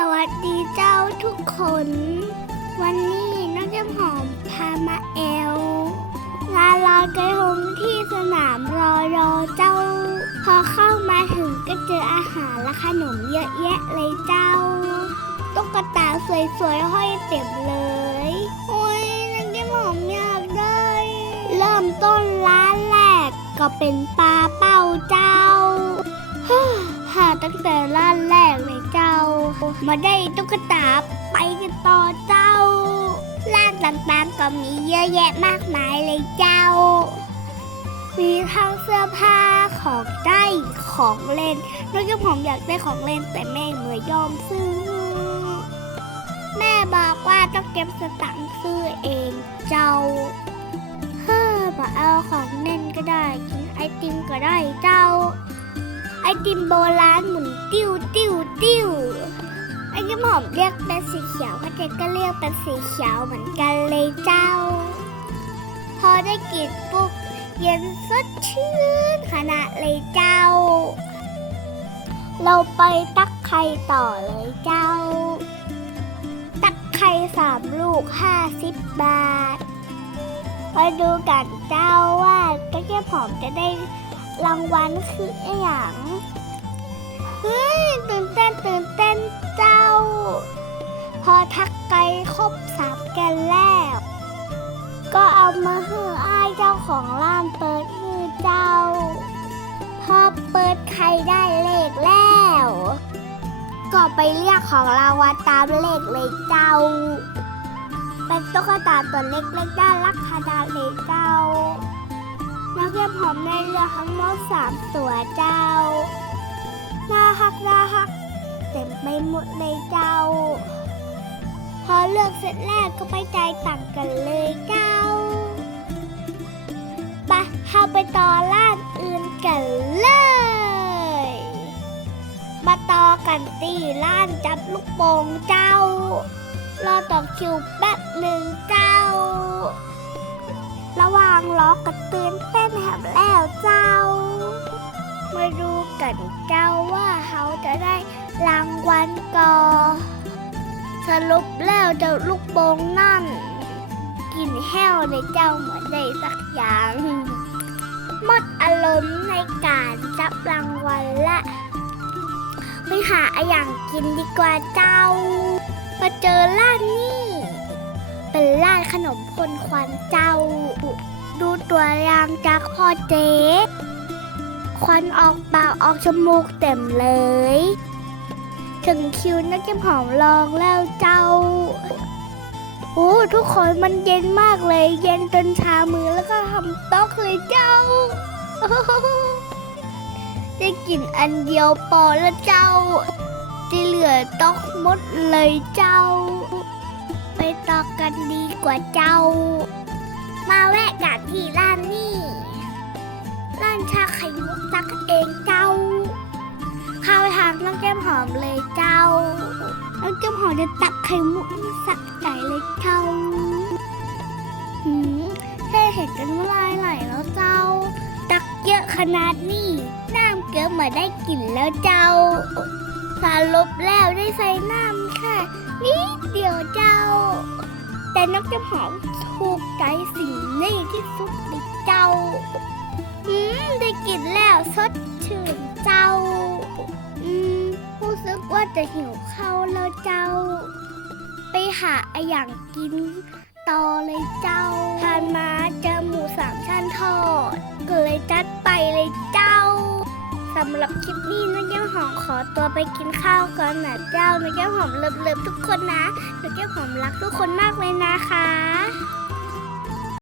สวัสดีเจ้าทุกคน วันนี้น้องเจ้าหอมพามาแอลงานลอยกระทงที่สนามรอรอเจ้า พอเข้ามาถึงก็เจออาหารและขนมเยอะแยะเลยเจ้า ตุ๊กตาสวยๆห้อยเต็มเลย โอ้ยน้องเจ้าหอมอยากได้ เริ่มต้นร้านแรกก็เป็นปลาเป้าเจ้าหาตั้งแต่ร้านแรก มาได้ตุ๊กตาไปกันต่อเจ้าร้านต่างๆก็มีเยอะแยะมากมายเลยเจ้า มีทั้งเสื้อผ้าของได้ของเล่นน้องเจ้าผมอยากได้ของเล่นแต่แม่เหมือยอมซื้อ แม่บอกว่าต้องเก็บสตังค์ซื้อเองเจ้าเฮ้อมาเอาของเล่นก็ได้กินไอติมก็ได้เจ้า ไอติมโบราณหมุนติ้วติ้วติ้ว อติมหอมเรียกเป็นสีเขียวก็เจ๊ก็เรียกเป็นสีเขียวเหมือนกันเลยเจ้า พอได้กินปุ๊บเย็นสดชื่นขนาดเลยเจ้า เราไปตักไข่ต่อเลยเจ้า ตักไข่สามลูกห้าสิบบาทไปดูกันเจ้าว่าก็แค่ผอมจะได้รางวัลคืออย่าง เฮ้ยตื่นเต้นตื่นเต้น บสามแกนแล้ว ก็เอามาให้อ้ายเจ้าของร้านเปิดมือเจ้า พอเปิดไข่ได้เลขแล้ว ก็ไปเรียกของรางวัลตามเลขเลยเจ้า เป็นตุ๊กตาตัวเล็กๆน่ารักขนาดเลยเจ้านักเรียนผมในเรือทั้งหมดสามตัวเจ้า น่าฮักน่าฮักเต็มไปหมดเลยเจ้า พอเลือกเสร็จแล้วก็ไปจ่ายตังกันเลยเจ้าไปเข้าไปต่อร้านอื่นกันเลย มาต่อกันตีร้านจับลูกโป่งเจ้า รอต่อคิวแป๊บหนึ่งเจ้า ระหว่างรอกระตื่นเต้นแถบแล้วเจ้า มาดูกันเจ้าว่าเขาจะได้รางวัลก่อ สรุปแล้วเจ้าลูกโป่งนั่นกินแห้วเลยเจ้าเหมือนได้สักอย่างหมดอารมณ์ในการจับรางวัลละไปหาอย่างกินดีกว่าเจ้ามาเจอร้านนี่เป็นร้านขนมคนควันเจ้า ดูตัวยางจากพ่อเจ๊ควันออกปากออกจมูกเต็มเลย ถึงคิวนักเก็บหอมลองแล้วเจ้า โอ้ทุกคนมันเย็นมากเลย เย็นจนชามือแล้วก็ทำต๊ะเลยเจ้า ได้กลิ่นอันเดียวพอแล้วเจ้าที่เหลือต้องหมดเลยเจ้า ไปต่อกันดีกว่าเจ้า มาแวะกันที่ร้านนี่ร้านชาไข่มุกตักเองจ้า น้องแก้มหอมเลยเจ้า น้องแก้มหอมจะตักไข่มุกสักไก่เลยเจ้าหืมแค่เห็นกันลายไหลแล้วเจ้า ตักเยอะขนาดนี้น้ำเกลือมาได้กลิ่นแล้วเจ้าสารุปแล้วได้ใส่น้ำค่ะนิดเดียวเจ้า แต่นกจะหอมถูกใจสิ่งนี้ที่สุดในเจ้าอืมได้กินแล้วสดชื่นเจ้า ว่าจะหิวข้าวแล้วเจ้า ไปหาอะไรอย่างกินต่อเลยเจ้าทานมาเจอหมูสามชั้นทอดก็เลยจัดไปเลยเจ้าสำหรับคลิปนี้น้องแก้มหอมขอตัวไปกินข้าวก่อนนะเจ้าน้องแก้มหอมเลิฟๆทุกคนนะน้องแก้มหอมรักทุกคนมากเลยนะคะ